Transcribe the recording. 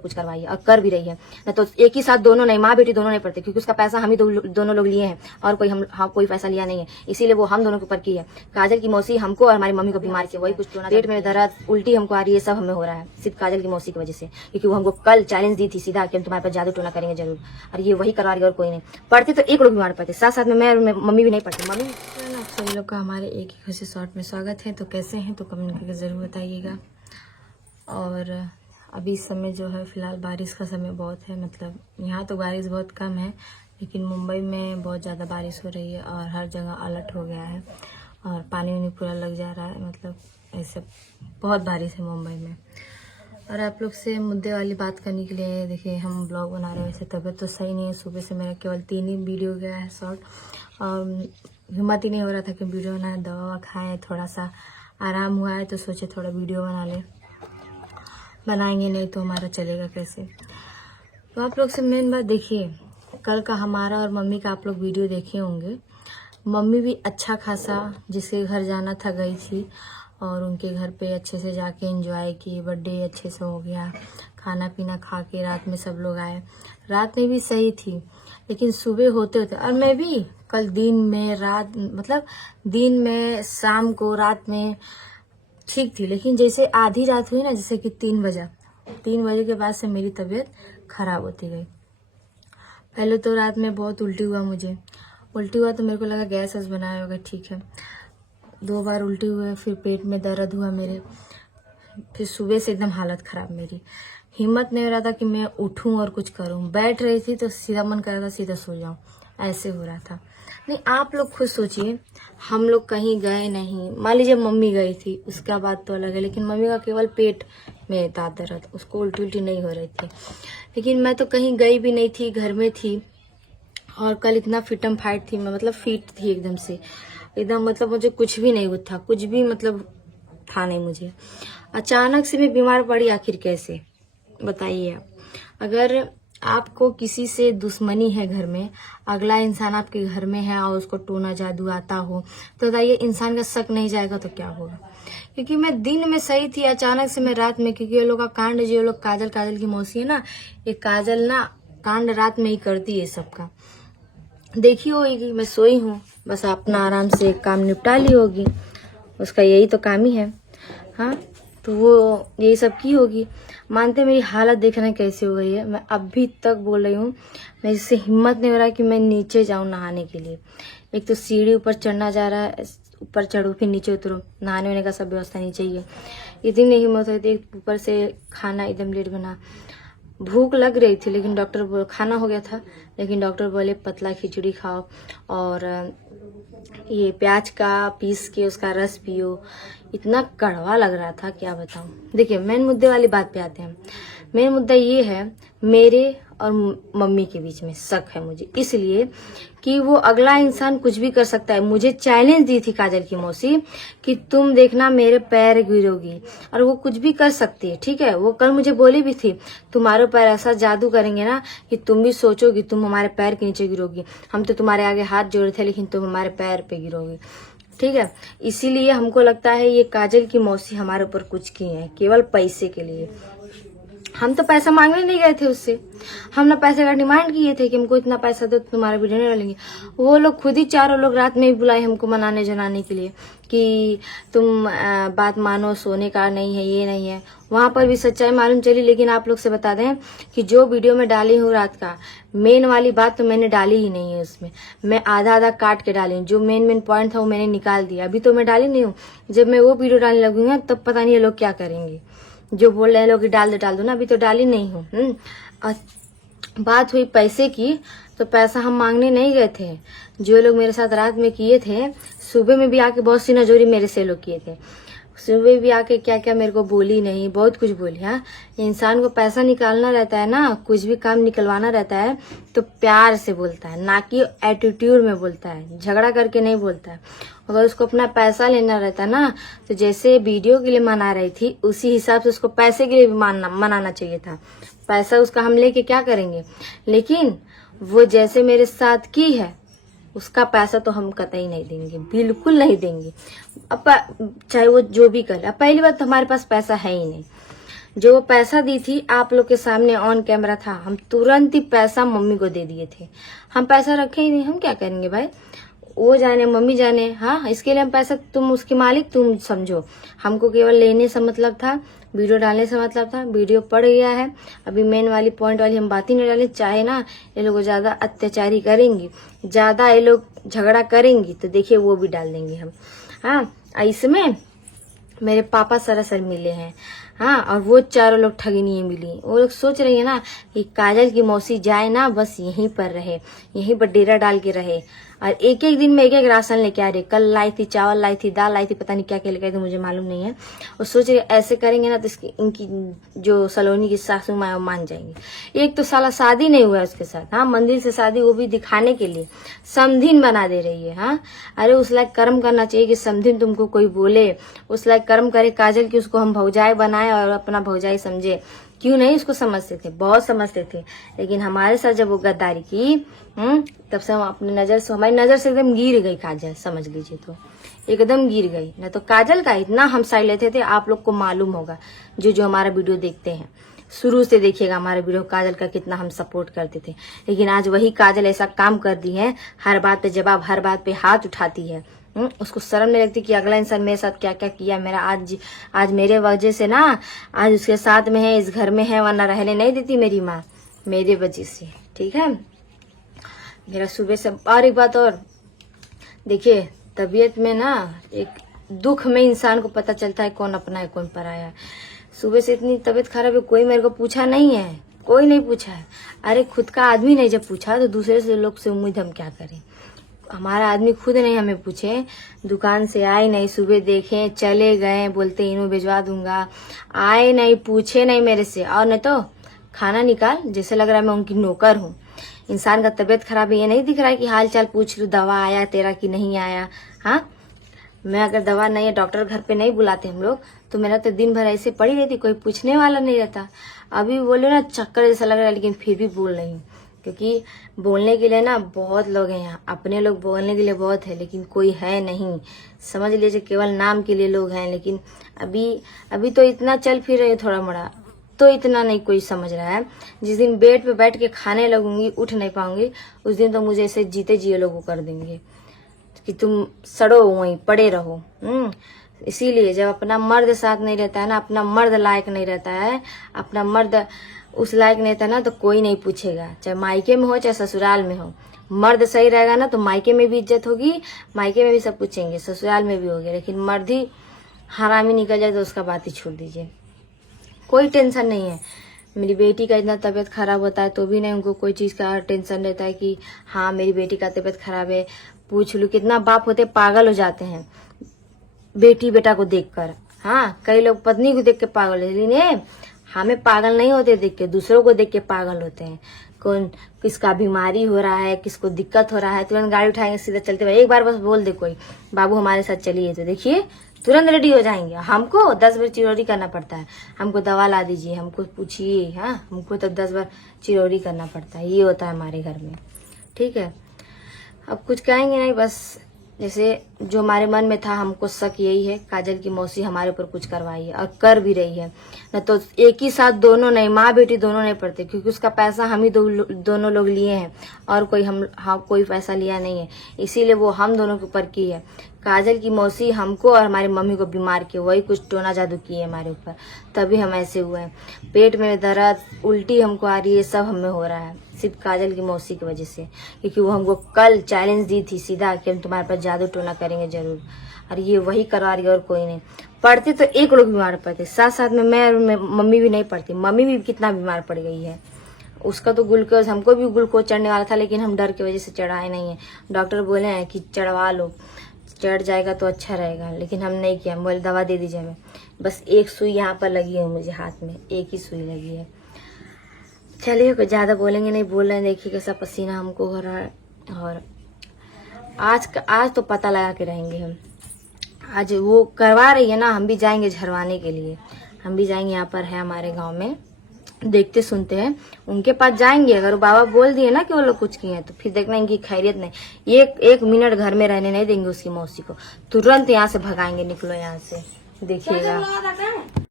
कुछ करवाइए, और कर भी रही है। न तो एक ही साथ दोनों नहीं, माँ बेटी दोनों नहीं पढ़ते, क्योंकि उसका पैसा हम ही दोनों लोग लिए हैं, और कोई कोई पैसा लिया नहीं है, इसीलिए वो हम दोनों के ऊपर की है। काजल की मौसी हमको और हमारी मम्मी को बीमार किया, वही कुछ पेट में दर्द, उल्टी हमको आ रही है, सब हमें हो रहा है सिर्फ काजल की मौसी की वजह से, क्योंकि वो हमको कल चैलेंज दी थी सीधा कि हम तुम्हारे पास जादू टोना करेंगे जरूर, और ये वही करवा रही है और कोई नहीं। पढ़ते तो एक लोग बीमार पड़ते, साथ साथ में मैं और मम्मी भी नहीं पढ़ती। मम्मी आप सभी लोग का हमारे एक ही खुशी शॉर्ट में स्वागत है। तो कैसे हैं, तो कमेंट करके जरूर बताइएगा। और अभी इस समय जो है फिलहाल बारिश का समय बहुत है, मतलब यहाँ तो बारिश बहुत कम है, लेकिन मुंबई में बहुत ज़्यादा बारिश हो रही है और हर जगह अलर्ट हो गया है और पानी वानी पूरा लग जा रहा है, मतलब ऐसे बहुत बारिश है मुंबई में। और आप लोग से मुद्दे वाली बात करने के लिए देखिए हम ब्लॉग बना रहे हैं। वैसे तबीयत तो सही नहीं है, सुबह से मेरा केवल 3 ही वीडियो गया है शॉर्ट, और हिम्मत ही नहीं हो रहा था कि वीडियो बनाए, दवा खाएँ, थोड़ा सा आराम हुआ है तो सोचे थोड़ा वीडियो बना ले, बनाएंगे नहीं तो हमारा चलेगा कैसे। तो आप लोग से मेन बात देखिए, कल का हमारा और मम्मी का आप लोग वीडियो देखे होंगे। मम्मी भी अच्छा खासा जिसके घर जाना था गई थी, और उनके घर पे अच्छे से जाके एंजॉय की, बर्थडे अच्छे से हो गया, खाना पीना खा के रात में सब लोग आए। रात में भी सही थी, लेकिन सुबह होते होते, और मैं भी कल दिन में रात, मतलब दिन में शाम को रात में ठीक थी, लेकिन जैसे आधी रात हुई ना, जैसे कि 3 बजे के बाद से मेरी तबीयत खराब होती गई। पहले तो रात में बहुत उल्टी हुआ, मुझे उल्टी हुआ तो मेरे को लगा गैस बनाया होगा, ठीक है। 2 बार उल्टी हुए, फिर पेट में दर्द हुआ मेरे, फिर सुबह से एकदम हालत खराब मेरी, हिम्मत नहीं हो रहा था कि मैं उठूं और कुछ करूं। बैठ रही थी तो सीधा मन कर रहा था सीधा सो जाऊं, ऐसे हो रहा था। नहीं, आप लोग खुद सोचिए, हम लोग कहीं गए नहीं, मान लीजिए मम्मी गई थी, उसका बात तो अलग है, लेकिन मम्मी का केवल पेट में था दर्द, उसको उल्टी नहीं हो रही थी। लेकिन मैं तो कहीं गई भी नहीं थी, घर में थी, और कल इतना फिटम फाइट थी मैं, मतलब फिट थी एकदम से, एकदम, मतलब मुझे कुछ भी नहीं हुआ था, कुछ भी मतलब था नहीं मुझे। अचानक से मैं बीमार पड़ी, आखिर कैसे बताइए आप। अगर आपको किसी से दुश्मनी है घर में, अगला इंसान आपके घर में है और उसको टोना जादू आता हो, तो बताइए इंसान का शक नहीं जाएगा तो क्या होगा। क्योंकि मैं दिन में सही थी, अचानक से मैं रात में, क्योंकि ये लोग का कांड, जो ये लोग काजल की मौसी है ना, ये काजल ना कांड रात में ही करती है सबका। देखी होगी मैं सोई हूँ, बस अपना आराम से काम निपटा ली होगी, उसका यही तो काम ही है। हाँ, तो वो यही सब की होगी। मानते मेरी हालत देखना कैसे हो गई है, मैं अभी तक बोल रही हूँ, मेरे से हिम्मत नहीं हो रहा कि मैं नीचे जाऊँ नहाने के लिए। एक तो सीढ़ी ऊपर चढ़ना जा रहा है, ऊपर चढ़ो फिर नीचे उतरो, नहाने वहाने का सब व्यवस्था नीचे ही है, इतनी नहीं हिम्मत होती। एक ऊपर से खाना एकदम लेट बना, भूख लग रही थी, लेकिन डॉक्टर खाना हो गया था, लेकिन डॉक्टर बोले पतला खिचड़ी खाओ और ये प्याज का पीस के उसका रस पियो। इतना कड़वा लग रहा था, क्या बताऊं। देखिए मेन मुद्दे वाली बात पे आते हैं। मेन मुद्दा ये है, मेरे और मम्मी के बीच में शक है मुझे, इसलिए कि वो अगला इंसान कुछ भी कर सकता है। मुझे चैलेंज दी थी काजल की मौसी कि तुम देखना मेरे पैर गिरोगी, और वो कुछ भी कर सकती है, ठीक है। वो कल मुझे बोली भी थी, तुम्हारे पैर ऐसा जादू करेंगे ना कि तुम भी सोचोगी तुम हमारे पैर के नीचे गिरोगी, हम तो तुम्हारे आगे हाथ जोड़े थे लेकिन तुम हमारे पैर पे गिरोगी, ठीक है। इसीलिए हमको लगता है ये काजल की मौसी हमारे ऊपर कुछ की है केवल पैसे के लिए। हम तो पैसा मांगने नहीं गए थे उससे, हम ना पैसे का डिमांड किए थे कि हमको इतना पैसा दो तुम्हारा वीडियो नहीं डालेंगे। वो लोग खुद ही चारों लोग रात में भी बुलाए हमको मनाने जनाने के लिए कि तुम बात मानो, सोने का नहीं है, ये नहीं है। वहां पर भी सच्चाई मालूम चली। लेकिन आप लोग से बता दें कि जो वीडियो में डाली हूँ रात का, मेन वाली बात तो मैंने डाली ही नहीं है उसमें, मैं आधा आधा काट के डाली हूँ। जो मेन पॉइंट था वो मैंने निकाल दिया, अभी तो मैं डाली नहीं हूँ। जब मैं वो वीडियो डालने लगूंगा तब पता नहीं ये लोग क्या करेंगे, जो बोल रहे हैं लोग डाल दो ना, अभी तो डाली नहीं हूँ। बात हुई पैसे की, तो पैसा हम मांगने नहीं गए थे। जो लोग मेरे साथ रात में किए थे, सुबह में भी आके बहुत सी नजोरी मेरे से लोग किए थे, सुबह भी आके क्या क्या मेरे को बोली नहीं, बहुत कुछ बोली। हाँ, इंसान को पैसा निकालना रहता है ना, कुछ भी काम निकलवाना रहता है तो प्यार से बोलता है, ना कि एटीट्यूड में बोलता है, झगड़ा करके नहीं बोलता है। अगर उसको अपना पैसा लेना रहता ना, तो जैसे वीडियो के लिए मना रही थी उसी हिसाब से उसको पैसे के लिए भी मनाना चाहिए था। पैसा उसका हम लेके क्या करेंगे, लेकिन वो जैसे मेरे साथ की है उसका पैसा तो हम कतई नहीं देंगे, बिल्कुल नहीं देंगे। अब चाहे वो जो भी करे, अब पहली बात तो हमारे पास पैसा है ही नहीं। जो वो पैसा दी थी आप लोग के सामने ऑन कैमरा था, हम तुरंत ही पैसा मम्मी को दे दिए थे। हम पैसा रखे ही नहीं, हम क्या करेंगे भाई, वो जाने मम्मी जाने। हाँ, इसके लिए हम पैसा, तुम उसके मालिक तुम समझो। हमको केवल लेने से मतलब था, वीडियो डालने से मतलब था। वीडियो पड़ गया है, अभी मेन वाली पॉइंट वाली हम बात ही नहीं डालें। चाहे ना ये लोग ज्यादा अत्याचारी करेंगी, ज्यादा ये लोग झगड़ा करेंगी तो देखिए वो भी डाल देंगे हम। हाँ, इसमें मेरे पापा सरासर मिले हैं। हाँ, और वो चारों लोग ठगनी मिली। वो लोग सोच रही है ना कि काजल की मौसी जाए ना, बस यहीं पर रहे, यहीं पर डेरा डाल के रहे, और एक एक दिन में एक एक राशन लेके आ रही। कल लाई थी, चावल लाई थी, दाल लाई थी, पता नहीं क्या क्या लेके आई थी, मुझे मालूम नहीं है। और सोच रही ऐसे करेंगे ना तो इनकी जो सलोनी की सासू माँ मान जाएंगी। एक तो साला शादी नहीं हुआ है उसके साथ। हाँ, मंदिर से शादी, वो भी दिखाने के लिए समधिन बना दे रही है। हाँ, अरे उस लायक कर्म करना चाहिए कि समधिन तुमको कोई बोले, उस लायक कर्म करे काजल की उसको हम भौजाई बनाए और अपना भौजाई समझे। क्यों नहीं उसको समझते थे, बहुत समझते थे। लेकिन हमारे साथ जब वो गद्दारी की, तब से हम अपनी नजर से, हमारी नजर से एकदम गिर गई काजल, समझ लीजिए, तो एकदम गिर गई। न तो काजल का इतना हम साइड लेते थे, आप लोग को मालूम होगा जो जो हमारा वीडियो देखते हैं, शुरू से देखिएगा हमारे वीडियो, काजल का कितना हम सपोर्ट करते थे। लेकिन आज वही काजल ऐसा काम कर दी है, हर बात पे जवाब, हर बात पे हाथ उठाती है। उसको शर्म नहीं लगती कि अगला इंसान मेरे साथ क्या क्या किया। मेरा आज मेरे वजह से ना आज उसके साथ में है, इस घर में है, वरना रहने नहीं देती मेरी माँ, मेरे वजह से। ठीक है, मेरा सुबह से। और एक बात और देखिए, तबीयत में ना एक दुख में इंसान को पता चलता है कौन अपना है कौन पराया है। सुबह से इतनी तबीयत खराब है, कोई मेरे को पूछा नहीं है, कोई नहीं पूछा है। अरे खुद का आदमी नहीं जब पूछा तो दूसरे से लोग से उम्मीद हम क्या करें। हमारा आदमी खुद नहीं हमें पूछे, दुकान से आए नहीं, सुबह देखे चले गए, बोलते इन्हों भिजवा दूंगा, आए नहीं, पूछे नहीं मेरे से, और नहीं तो खाना निकाल, जैसे लग रहा है मैं उनकी नौकर हूँ। इंसान का तबीयत खराब है, ये नहीं दिख रहा है कि हाल चाल पूछ लूं, दवा आया तेरा कि नहीं आया। हाँ, मैं अगर दवा नहीं है, डॉक्टर घर पे नहीं बुलाते हम लोग, तो मेरा तो दिन भर ऐसे पड़ी रहती, कोई पूछने वाला नहीं रहता। अभी बोले ना चक्कर जैसा लग रहा है, लेकिन फिर भी बोल रही हूँ, क्योंकि बोलने के लिए ना बहुत लोग हैं यहाँ, अपने लोग बोलने के लिए बहुत है, लेकिन कोई है नहीं, समझ लीजिए, केवल नाम के लिए लोग हैं। लेकिन अभी तो इतना चल फिर रहे थोड़ा मोड़ा, तो इतना नहीं कोई समझ रहा है। जिस दिन बेड पे बैठ के खाने लगूंगी, उठ नहीं पाऊंगी, उस दिन तो मुझे ऐसे जीते जिए लोग कर देंगे कि तुम सड़ो वहीं पड़े रहो। इसीलिए जब अपना मर्द साथ नहीं रहता है ना, अपना मर्द लायक नहीं रहता है, अपना मर्द उस लायक नहीं था ना, तो कोई नहीं पूछेगा, चाहे मायके में हो चाहे ससुराल में हो। मर्द सही रहेगा ना तो मायके में भी इज्जत होगी, मायके में भी सब पूछेंगे, ससुराल में भी होगी। लेकिन मर्द ही हरामी निकल जाए तो उसका बात ही छोड़ दीजिए। कोई टेंशन नहीं है। मेरी बेटी का इतना तबीयत खराब होता है तो भी नहीं उनको कोई चीज का टेंशन रहता है कि हाँ मेरी बेटी का तबीयत खराब है, पूछ लूं। कितना बाप होते पागल हो जाते हैं बेटी बेटा को देखकर। हाँ, कई लोग पत्नी को देख के पागल है, लेकिन हमें पागल नहीं होते देख के, दूसरों को देख के पागल होते हैं। कौन किसका बीमारी हो रहा है, किसको दिक्कत हो रहा है, तुरंत गाड़ी उठाएंगे सीधा चलते हुए। एक बार बस बोल दे कोई बाबू हमारे साथ चलिए, तो देखिए तुरंत रेडी हो जाएंगे। हमको 10 बार चिरौरी करना पड़ता है, हमको दवा ला दीजिए, हमको पूछिए। हाँ, हमको तो 10 बार चिरौरी करना पड़ता है, ये होता है हमारे घर में। ठीक है, अब कुछ कहेंगे नहीं, बस जैसे जो हमारे मन में था, हमको शक यही है काजल की मौसी हमारे ऊपर कुछ करवाई है, और कर भी रही है। न तो एक ही साथ दोनों नहीं, माँ बेटी दोनों नहीं पड़ते, क्योंकि उसका पैसा हम ही दोनों लोग लिए हैं, और कोई पैसा लिया नहीं है। इसीलिए वो हम दोनों के ऊपर की है। काजल की मौसी हमको और हमारी मम्मी को बीमार किए, वही कुछ टोना जादू किए हमारे ऊपर, तभी हम ऐसे हुए हैं। पेट में दर्द, उल्टी हमको आ रही है, सब हमें हो रहा है सिर्फ काजल की मौसी की वजह से, क्योंकि वो हमको कल चैलेंज दी थी सीधा कि हम तुम्हारे पास जादू टोना करेंगे जरूर, और ये वही करवा रही है और कोई नहीं। पढ़ते तो एक लोग बीमार पड़ते, साथ साथ में मैं और मम्मी भी नहीं पड़ती। मम्मी भी कितना बीमार पड़ गई है, उसका तो ग्लूकोज, हमको भी ग्लूकोज चढ़ने वाला था, लेकिन हम डर की वजह से चढ़ाए नहीं है। डॉक्टर बोले हैं कि चढ़वा लो, चढ़ जाएगा तो अच्छा रहेगा, लेकिन हम नहीं किया। बोले दवा दे दीजिए हमें, बस एक सुई यहाँ पर लगी है मुझे हाथ में, एक ही सुई लगी है। चलिए कोई ज्यादा बोलेंगे नहीं, बोल रहे हैं देखिए कैसा पसीना हमको हो रहा है। और आज तो पता लगा के रहेंगे हम। आज वो करवा रही है ना, हम भी जाएंगे झरवाने के लिए, हम भी जाएंगे। यहाँ पर है हमारे गांव में, देखते सुनते हैं, उनके पास जाएंगे। अगर बाबा बोल दिए ना कि वो लोग कुछ किए हैं, तो फिर देखना इनकी खैरियत नहीं। एक मिनट घर में रहने नहीं देंगे उसकी मौसी को, तुरंत यहाँ से भगाएंगे, निकलो यहाँ से, देखिएगा।